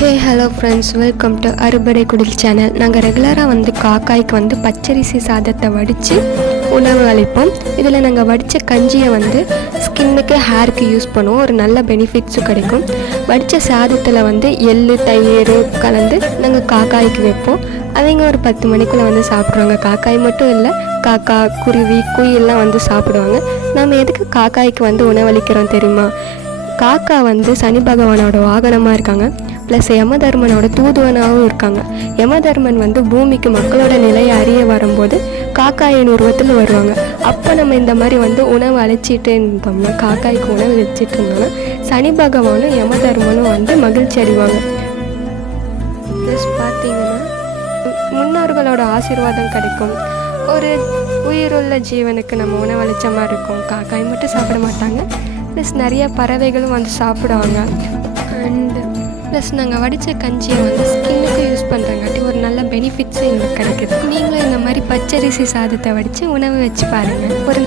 Hey hello friends welcome to Arupadai Kudil channel நாங்கள் ரெகுலராக வந்து காக்காய்க்கு வந்து பச்சரிசி சாதத்தை வடித்து உணவு அளிப்போம். இதில் நாங்கள் வடித்த கஞ்சியை வந்து ஸ்கின்னுக்கு ஹேருக்கு யூஸ் பண்ணுவோம். ஒரு நல்ல பெனிஃபிட்ஸும் கிடைக்கும். வடித்த சாதத்தில் வந்து எள் தயிர் கலந்து நாங்கள் காக்காய்க்கு வைப்போம். அவங்க ஒரு பத்து மணிக்குள்ளே வந்து சாப்பிடுவாங்க. காக்காய் மட்டும் இல்லை காக்கா குருவி குயிலெலாம் வந்து சாப்பிடுவாங்க. நம்ம எதுக்கு காக்காய்க்கு வந்து உணவளிக்கிறோம் தெரியுமா? காக்கா வந்து சனி பகவானோட வாகனமாக இருக்காங்க. ப்ளஸ் யமதர்மனோட தூதுவனாகவும் இருக்காங்க. யமதர்மன் வந்து பூமிக்கு மக்களோட நிலையை அறிய வரும்போது காக்காயின் உருவத்தில் வருவாங்க. அப்போ நம்ம இந்த மாதிரி வந்து உணவு அழைச்சிட்டு இருந்தோம்னா காக்காய்க்கு உணவு வச்சுட்டு இருந்தோம்னா சனி பகவானும் யமதர்மனும் வந்து மகிழ்ச்சி அடைவாங்க. ப்ளஸ் பார்த்தீங்கன்னா முன்னோர்களோட ஆசீர்வாதம் கிடைக்கும். ஒரு உயிருள்ள ஜீவனுக்கு நம்ம உணவளிச்ச மாதிரி இருக்கும். காக்காய் மட்டும் சாப்பிட மாட்டாங்க. ப்ளஸ் நிறைய பறவைகளும் வந்து சாப்பிடுவாங்க. அண்ட் ப்ளஸ் நாங்கள் வடித்த கஞ்சியை வந்து ஸ்கின்னுக்கு யூஸ் பண்ணுறங்காட்டி ஒரு நல்ல பெனிஃபிட்ஸும் எங்களுக்கு கிடைக்குது. நீங்களும் இந்த மாதிரி பச்சரிசி சாதத்தை வடித்து உணவு வச்சு பாருங்கள் ஒரு